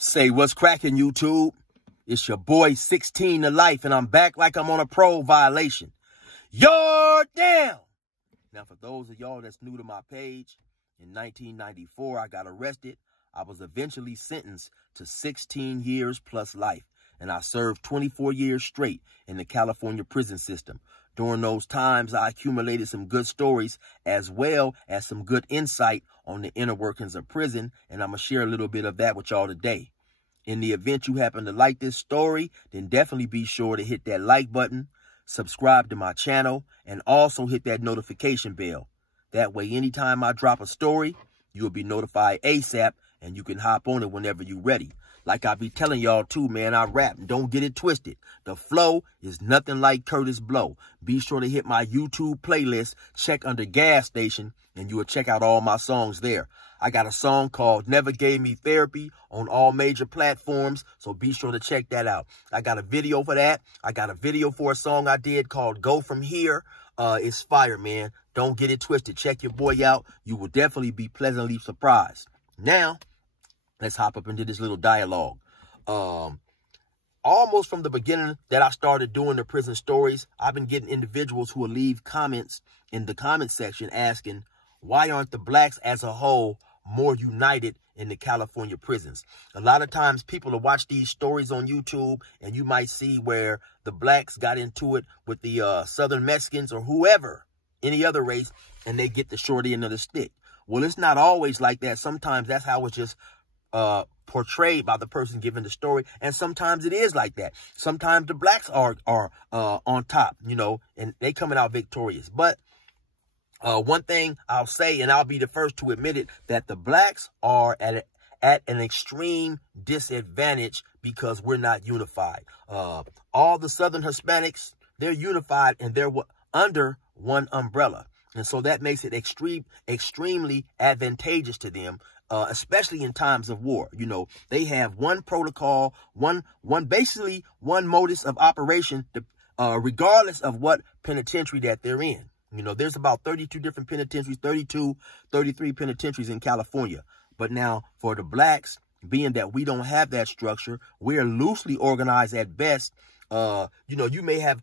Say what's cracking, YouTube? It's your boy 16 to life, and I'm back like I'm on a parole violation. You're down. Now, for those of y'all that's new to my page, in 1994, I got arrested. I was eventually sentenced to 16 years plus life, and I served 24 years straight in the California prison system. During those times, I accumulated some good stories as well as some good insight on the inner workings of prison, and I'm going to share a little bit of that with y'all today. In the event you happen to like this story, then definitely be sure to hit that like button, subscribe to my channel, and also hit that notification bell. That way, anytime I drop a story, you'll be notified ASAP, and you can hop on it whenever you're ready. Like I be telling y'all too, man, I rap. Don't get it twisted. The flow is nothing like Curtis Blow. Be sure to hit my YouTube playlist, check under Gas Station, and you will check out all my songs there. I got a song called Never Gave Me Therapy on all major platforms, so be sure to check that out. I got a video for that. I got a video for a song I did called Go From Here. It's fire, man. Don't get it twisted. Check your boy out. You will definitely be pleasantly surprised. Now, let's hop up into this little dialogue. Almost from the beginning that I started doing the prison stories, I've been getting individuals who will leave comments in the comment section asking, why aren't the blacks as a whole more united in the California prisons? A lot of times people will watch these stories on YouTube, and you might see where the blacks got into it with the Southern Mexicans or whoever, any other race, and they get the shorty end of the stick. Well, it's not always like that. Sometimes that's how it's just portrayed by the person giving the story, and sometimes it is like that. Sometimes the blacks are on top, you know, and they coming out victorious. But one thing I'll say, and I'll be the first to admit it, that the blacks are at an extreme disadvantage because we're not unified. All the Southern Hispanics, they're unified and they're under one umbrella. And so that makes it extremely advantageous to them, especially in times of war. You know, they have one protocol, basically one modus of operation, regardless of what penitentiary that they're in. You know, there's about 32 different penitentiaries, 33 penitentiaries in California. But now for the blacks, being that we don't have that structure, we're loosely organized at best. You know, you may have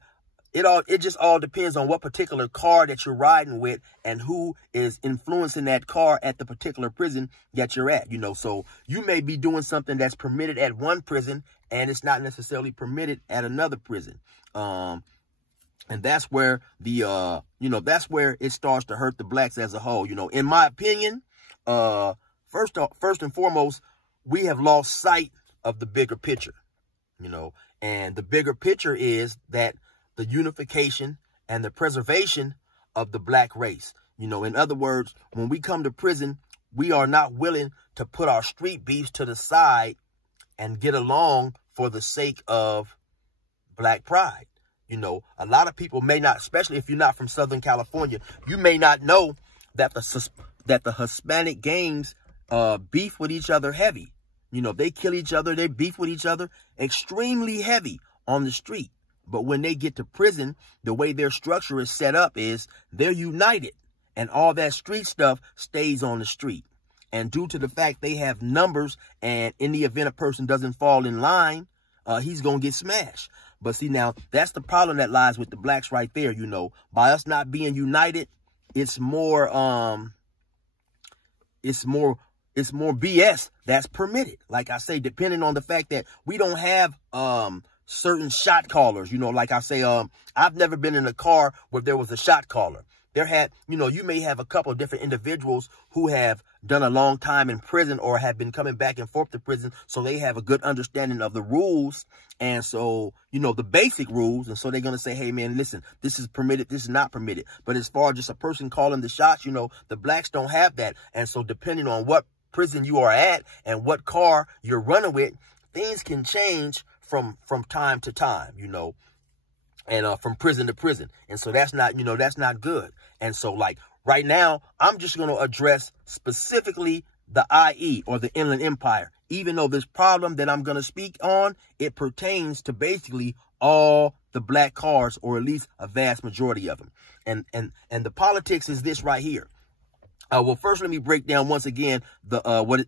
it just all depends on what particular car that you're riding with and who is influencing that car at the particular prison that you're at, you know. So you may be doing something that's permitted at one prison and it's not necessarily permitted at another prison. And that's where the, you know, that's where it starts to hurt the blacks as a whole. You know, in my opinion, first and foremost, we have lost sight of the bigger picture, you know, and the bigger picture is that the unification and the preservation of the black race. You know, in other words, when we come to prison, we are not willing to put our street beefs to the side and get along for the sake of black pride. You know, a lot of people may not, especially if you're not from Southern California, you may not know that the Hispanic gangs beef with each other heavy. You know, they kill each other, they beef with each other extremely heavy on the street. But when they get to prison, the way their structure is set up is they're united, and all that street stuff stays on the street. And due to the fact they have numbers, and in the event a person doesn't fall in line, he's going to get smashed. But see, now that's the problem that lies with the blacks right there. You know, by us not being united, it's more BS that's permitted. Like I say, depending on the fact that we don't have certain shot callers. You know, like I say, I've never been in a car where there was a shot caller. You know, you may have a couple of different individuals who have done a long time in prison or have been coming back and forth to prison. So they have a good understanding of the rules. And so, you know, the basic rules. And so they're going to say, hey, man, listen, this is permitted. This is not permitted. But as far as just a person calling the shots, you know, the blacks don't have that. And so depending on what prison you are at and what car you're running with, things can change from time to time, you know, and from prison to prison. And so that's not, you know, that's not good. And so like right now, I'm just going to address specifically the IE or the Inland Empire, even though this problem that I'm going to speak on, it pertains to basically all the black cars, or at least a vast majority of them. And the politics is this right here. Well, first, let me break down once again the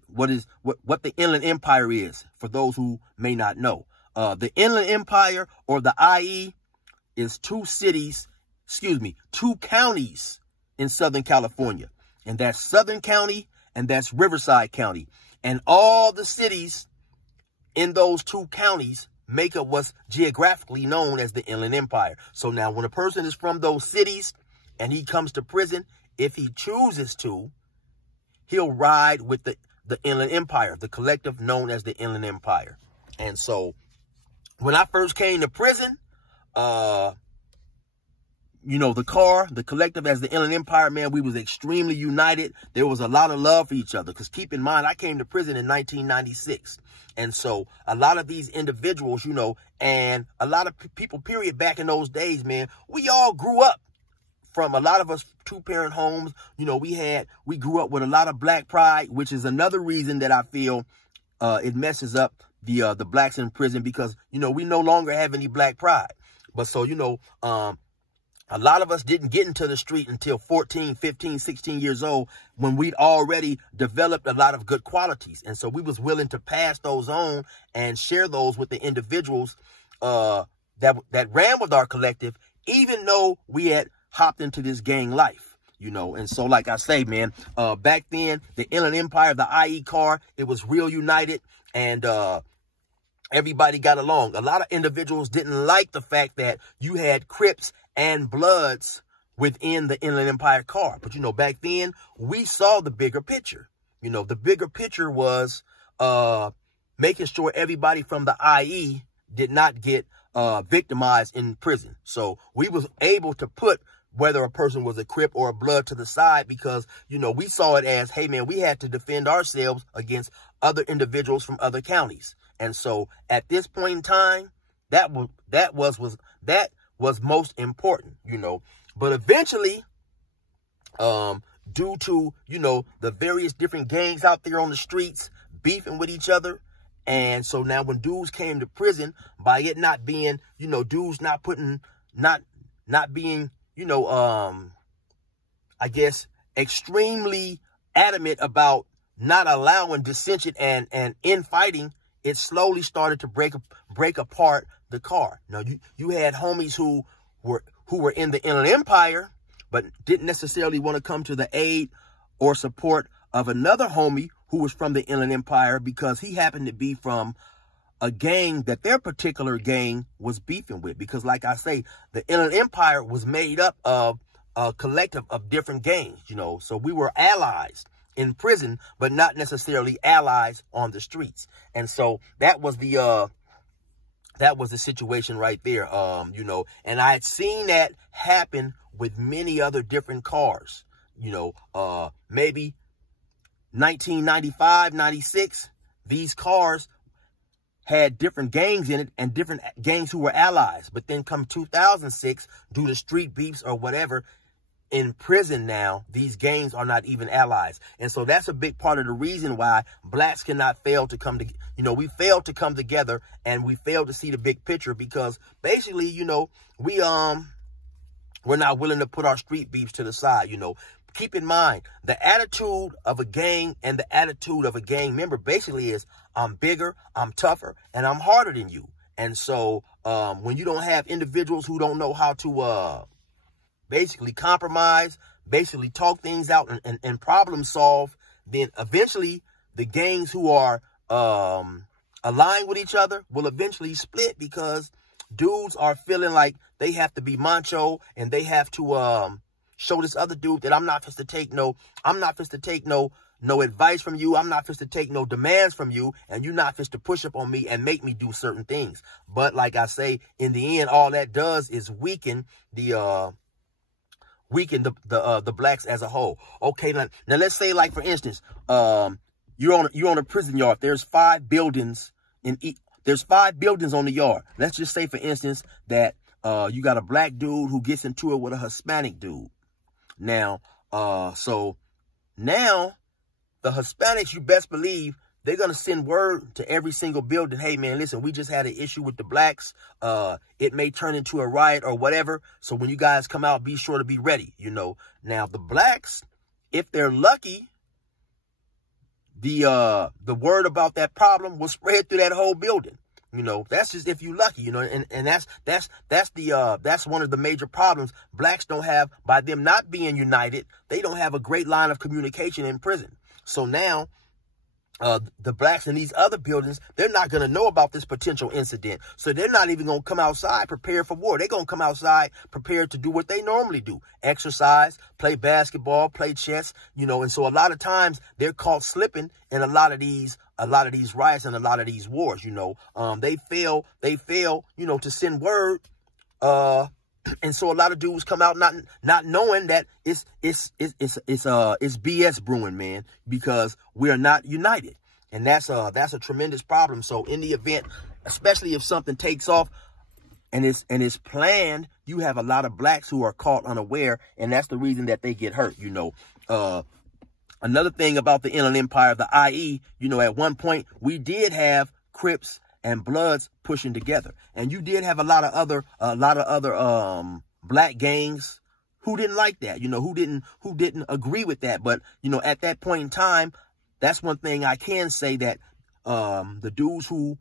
what the Inland Empire is for those who may not know. The Inland Empire, or the IE, is two counties in Southern California, and that's Southern County and that's Riverside County, and all the cities in those two counties make up what's geographically known as the Inland Empire. So now, when a person is from those cities and he comes to prison, if he chooses to, he'll ride with the Inland Empire, the collective known as the Inland Empire. And so when I first came to prison, you know, the collective as the Inland Empire, man, we was extremely united. There was a lot of love for each other, because keep in mind, I came to prison in 1996. And so a lot of these individuals, you know, and a lot of people, period, back in those days, man, we all grew up from, a lot of us, two-parent homes. You know, we grew up with a lot of black pride, which is another reason that I feel it messes up the blacks in prison, because, you know, we no longer have any black pride. But so, you know, a lot of us didn't get into the street until 14, 15, 16 years old, when we'd already developed a lot of good qualities. And so we was willing to pass those on and share those with the individuals that ran with our collective, even though we had hopped into this gang life, you know. And so, like I say, man, back then, the Inland Empire, the IE car, it was real united, and everybody got along. A lot of individuals didn't like the fact that you had Crips and Bloods within the Inland Empire car. But, you know, back then, we saw the bigger picture. You know, the bigger picture was making sure everybody from the IE did not get victimized in prison. So we was able to put whether a person was a Crip or a Blood to the side, because, you know, we saw it as, hey, man, we had to defend ourselves against other individuals from other counties. And so at this point in time, that was most important, you know. But eventually, due to, you know, the various different gangs out there on the streets beefing with each other, and so now when dudes came to prison, by it not being, you know, dudes not being, you know, I guess, extremely adamant about not allowing dissension and infighting, it slowly started to break apart the car. Now, you had homies who were in the Inland Empire, but didn't necessarily want to come to the aid or support of another homie who was from the Inland Empire, because he happened to be from a gang that their particular gang was beefing with. Because, like I say, the Inland Empire was made up of a collective of different gangs, you know. So we were allies in prison, but not necessarily allies on the streets. And so that was the situation right there, you know. And I had seen that happen with many other different cars, you know. Maybe 1995, 96, these cars had different gangs in it and different gangs who were allies. But then come 2006, due to street beefs or whatever, in prison now, these gangs are not even allies. And so that's a big part of the reason why blacks cannot fail to come to, you know, we fail to come together, and we fail to see the big picture, because basically, you know, we're not willing to put our street beefs to the side, you know. Keep in mind, the attitude of a gang and the attitude of a gang member basically is, I'm bigger, I'm tougher, and I'm harder than you. And so when you don't have individuals who don't know how to basically compromise, basically talk things out and problem solve, then eventually the gangs who are aligned with each other will eventually split, because dudes are feeling like they have to be macho, and they have to show this other dude that I'm not supposed to take no advice from you. I'm not supposed to take no demands from you, and you're not supposed to push up on me and make me do certain things. But like I say, in the end, all that does is weaken the blacks as a whole. Okay, now let's say, like, for instance, you're on a prison yard. There's 5 buildings there's 5 buildings on the yard. Let's just say, for instance, that you got a black dude who gets into it with a Hispanic dude. Now, so now the Hispanics, you best believe, they're going to send word to every single building. Hey, man, listen, we just had an issue with the blacks. It may turn into a riot or whatever. So when you guys come out, be sure to be ready, you know. Now, the blacks, if they're lucky, the word about that problem will spread through that whole building. You know, that's just if you lucky, you know, and that's one of the major problems. Blacks don't have, by them not being united, they don't have a great line of communication in prison. So now, the blacks in these other buildings, they're not going to know about this potential incident. So they're not even going to come outside prepared for war. They're going to come outside prepared to do what they normally do. Exercise, play basketball, play chess, you know. And so a lot of times they're caught slipping in a lot of these riots and a lot of these wars, you know. They fail, you know, to send word. And so a lot of dudes come out not knowing that it's BS brewing, man, because we are not united. And that's a tremendous problem. So in the event, especially if something takes off and it's planned, you have a lot of blacks who are caught unaware, and that's the reason that they get hurt, you know. Another thing about the Inland Empire, the IE, you know, at one point we did have Crips and Bloods pushing together, and you did have a lot of other black gangs who didn't like that, you know, who didn't agree with that. But you know, at that point in time, that's one thing I can say, that the dudes who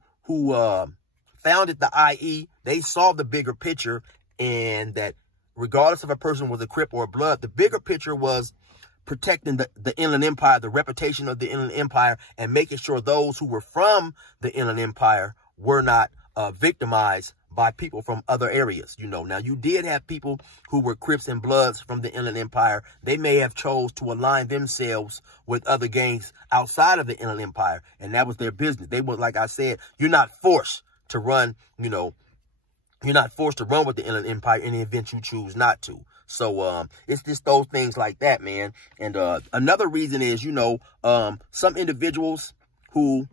founded the IE, they saw the bigger picture, and that regardless if a person was a Crip or a Blood, the bigger picture was protecting the Inland Empire, the reputation of the Inland Empire, and making sure those who were from the Inland Empire were not victimized by people from other areas, you know. Now, you did have people who were Crips and Bloods from the Inland Empire. They may have chose to align themselves with other gangs outside of the Inland Empire, and that was their business. They were, like I said, you're not forced to run, you know, you're not forced to run with the Inland Empire in the event you choose not to. So, it's just those things like that, man. And, another reason is, you know, some individuals who,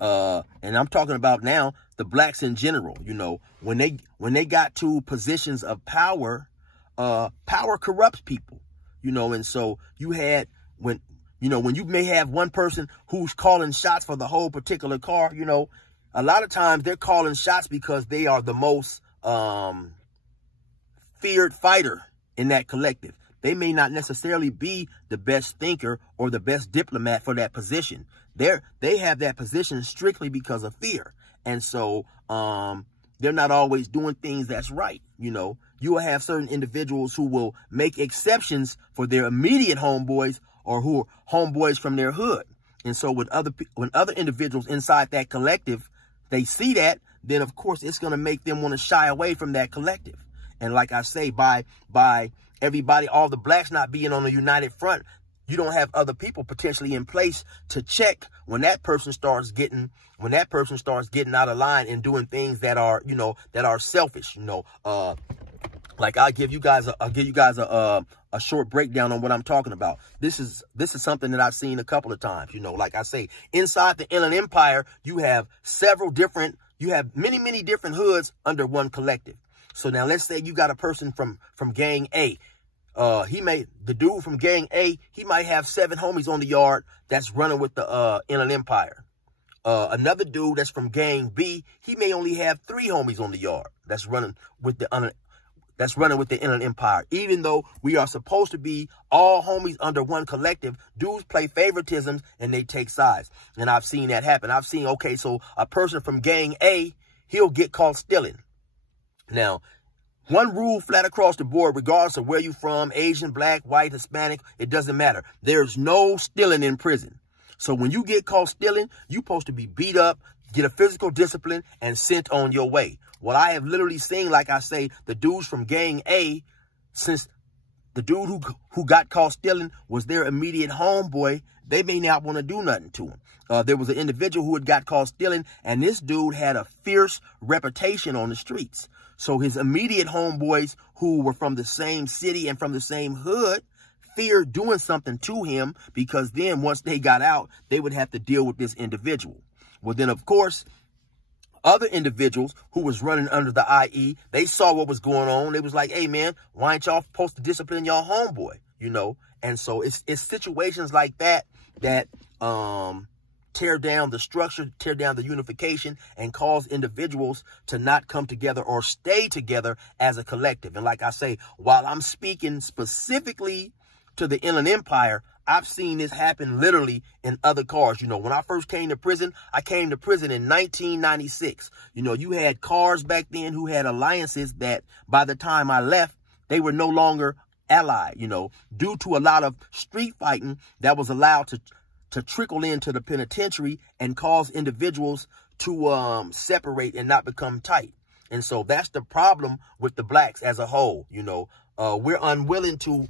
and I'm talking about now the blacks in general, you know, when they got to positions of power, power corrupts people, you know. And so you had, when you may have one person who's calling shots for the whole particular car, you know, a lot of times they're calling shots because they are the most, feared fighter in that collective. They may not necessarily be the best thinker or the best diplomat for that position. They have that position strictly because of fear. And so they're not always doing things that's right. You know, you will have certain individuals who will make exceptions for their immediate homeboys or who are homeboys from their hood. And so when other individuals inside that collective, they see that, then of course it's going to make them want to shy away from that collective. And like I say, by everybody, all the blacks not being on a united front, you don't have other people potentially in place to check when that person starts getting out of line and doing things that are, you know, that are selfish, you know. Like I'll give you guys a short breakdown on what I'm talking about. This is something that I've seen a couple of times, you know. Like I say, inside the Inland Empire, you have many different hoods under one collective. So now let's say you got a person from gang A. The dude from gang A, he might have 7 homies on the yard that's running with the Inland Empire. Another dude that's from gang B, he may only have 3 homies on the yard that's running with the Inland Empire. Even though we are supposed to be all homies under one collective, dudes play favoritisms and they take sides. And I've seen that happen. I've seen, okay, so a person from gang A, he'll get caught stealing. Now, one rule flat across the board, regardless of where you're from, Asian, black, white, Hispanic, it doesn't matter. There's no stealing in prison. So when you get caught stealing, you're supposed to be beat up, get a physical discipline, and sent on your way. Well, I have literally seen, like I say, the dudes from gang A, since the dude who got caught stealing was their immediate homeboy, they may not want to do nothing to him. There was an individual who had got caught stealing, and this dude had a fierce reputation on the streets. So his immediate homeboys who were from the same city and from the same hood feared doing something to him, because then once they got out, they would have to deal with this individual. Well, then, of course, other individuals who was running under the IE, they saw what was going on. They was like, hey, man, why ain't y'all supposed to discipline y'all homeboy? You know, and so it's situations like that that tear down the structure, tear down the unification, and cause individuals to not come together or stay together as a collective. And like I say, while I'm speaking specifically to the Inland Empire, I've seen this happen literally in other cars. You know, when I first came to prison, I came to prison in 1996. You know, you had cars back then who had alliances that by the time I left, they were no longer allied, you know, due to a lot of street fighting that was allowed to trickle into the penitentiary and cause individuals to separate and not become tight. And so that's the problem with the blacks as a whole. You know, we're unwilling to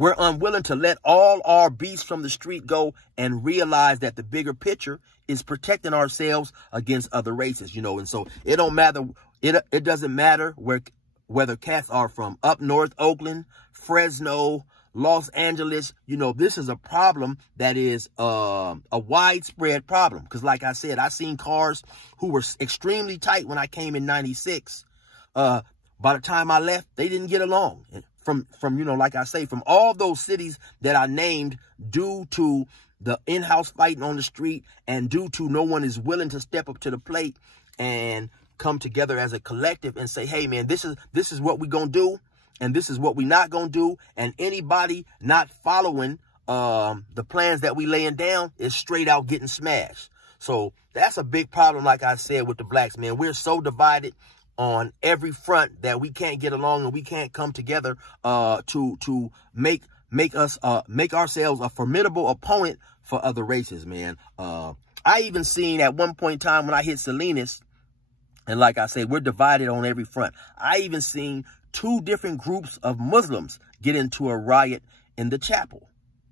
we're unwilling to let all our beasts from the street go and realize that the bigger picture is protecting ourselves against other races, you know. And so it don't matter. It doesn't matter whether cats are from up north, Oakland, Fresno, Los Angeles. You know, this is a problem that is a widespread problem. Because like I said, I seen cars who were extremely tight when I came in 96. By the time I left, they didn't get along. From you know, like I say, from all those cities that I named, due to the in-house fighting on the street and due to no one is willing to step up to the plate and come together as a collective and say, hey, man, this is what we're going to do and this is what we're not going to do. And anybody not following the plans that we laying down is straight out getting smashed. So that's a big problem, like I said, with the blacks, man. We're so divided on every front that we can't get along and we can't come together to make ourselves a formidable opponent for other races, man. I even seen at one point in time when I hit Salinas, and like I said, we're divided on every front. I even seen 2 different groups of Muslims get into a riot in the chapel.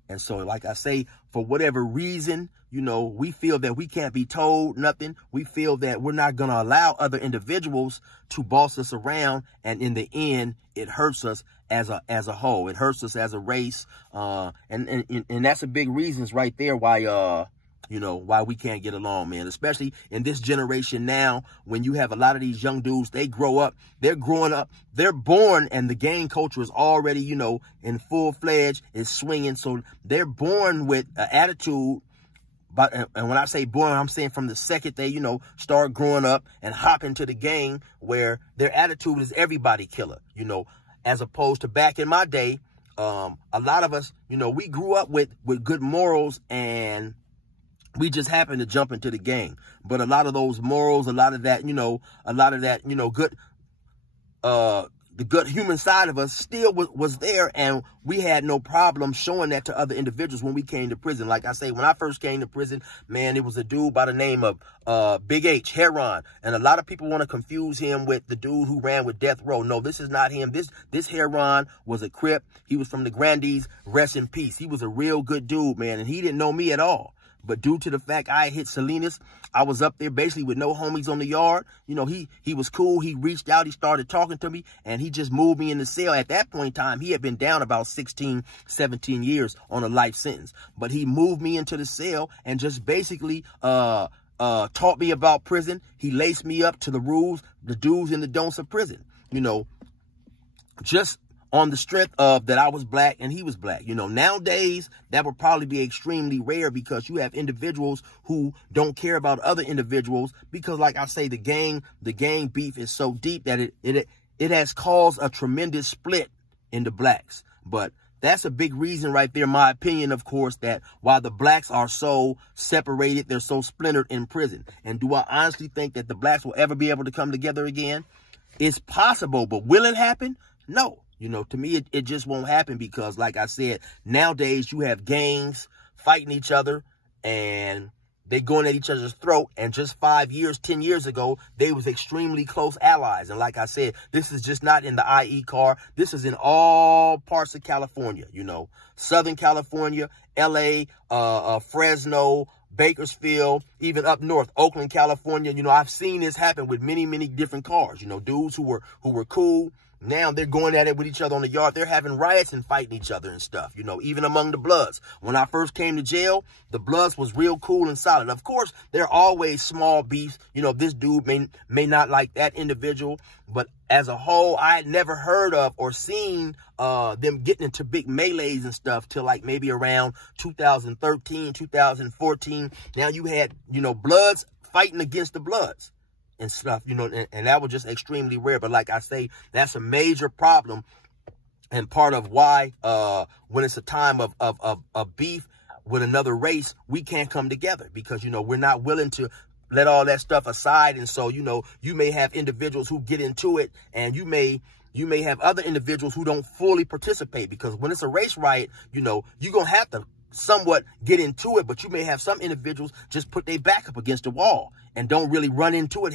And so, like I say, for whatever reason, you know, we feel that we can't be told nothing. We feel that we're not going to allow other individuals to boss us around. And in the end, it hurts us as a whole. It hurts us as a race. And that's a big reasons right there why, you know, why we can't get along, man, especially in this generation now, when you have a lot of these young dudes, they grow up, they're growing up, they're born, and the gang culture is already, you know, in full-fledged, is swinging. So they're born with an attitude. But, and when I say born, I'm saying from the second they, you know, start growing up and hop into the gang, where their attitude is everybody killer, you know, as opposed to back in my day. A lot of us, you know, we grew up with good morals, and we just happened to jump into the gang. But a lot of those morals, a lot of that, you know, good, the good human side of us still was there. And we had no problem showing that to other individuals when we came to prison. Like I say, when I first came to prison, man, it was a dude by the name of Big H, Heron. And a lot of people want to confuse him with the dude who ran with Death Row. No, this is not him. This Heron was a Crip. He was from the Grandees. Rest in peace. He was a real good dude, man. And he didn't know me at all. But due to the fact I hit Salinas, I was up there basically with no homies on the yard. You know, he was cool. He reached out. He started talking to me, and he just moved me in the cell. At that point in time, he had been down about 16, 17 years on a life sentence. But he moved me into the cell and just basically taught me about prison. He laced me up to the rules, the do's and the don'ts of prison. You know, just on the strength of that I was black and he was black. You know, nowadays that would probably be extremely rare, because you have individuals who don't care about other individuals, because like I say, the gang beef is so deep that it has caused a tremendous split in the blacks. But that's a big reason right there, my opinion, of course, that why the blacks are so separated, they're so splintered in prison. And do I honestly think that the blacks will ever be able to come together again? It's possible, but will it happen? No. You know, to me, it just won't happen, because, like I said, nowadays you have gangs fighting each other and they going at each other's throat. And just 5 years, 10 years ago, they was extremely close allies. And like I said, this is just not in the IE car. This is in all parts of California, you know, Southern California, LA, Fresno, Bakersfield, even up north, Oakland, California. You know, I've seen this happen with many, many different cars. You know, dudes who were cool. Now they're going at it with each other on the yard. They're having riots and fighting each other and stuff, you know, even among the Bloods. When I first came to jail, the Bloods was real cool and solid. Of course, there are always small beefs. You know, this dude may not like that individual, but as a whole, I had never heard of or seen them getting into big melees and stuff till like maybe around 2013, 2014. Now you had, you know, Bloods fighting against the Bloods and stuff, you know, and that was just extremely rare. But like I say, that's a major problem And part of why, when it's a time of beef with another race, we can't come together because, you know, we're not willing to let all that stuff aside. And so, you know, you may have individuals who get into it, and you may have other individuals who don't fully participate, because when it's a race riot, you know, you're going to have to somewhat get into it, but you may have some individuals just put their back up against the wall and don't really run into it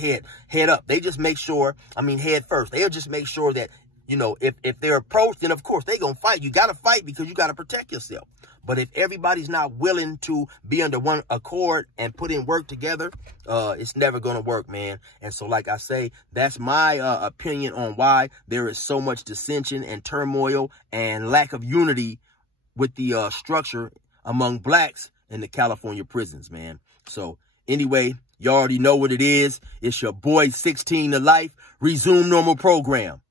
head up. They just make sure, head first. They'll just make sure that, you know, if they're approached, then of course they're going to fight. You got to fight because you got to protect yourself. But if everybody's not willing to be under one accord and put in work together, it's never going to work, man. And so, like I say, that's my opinion on why there is so much dissension and turmoil and lack of unity with the structure among blacks in the California prisons, man. So anyway, you already know what it is. It's your boy 16 to Life. Resume normal program.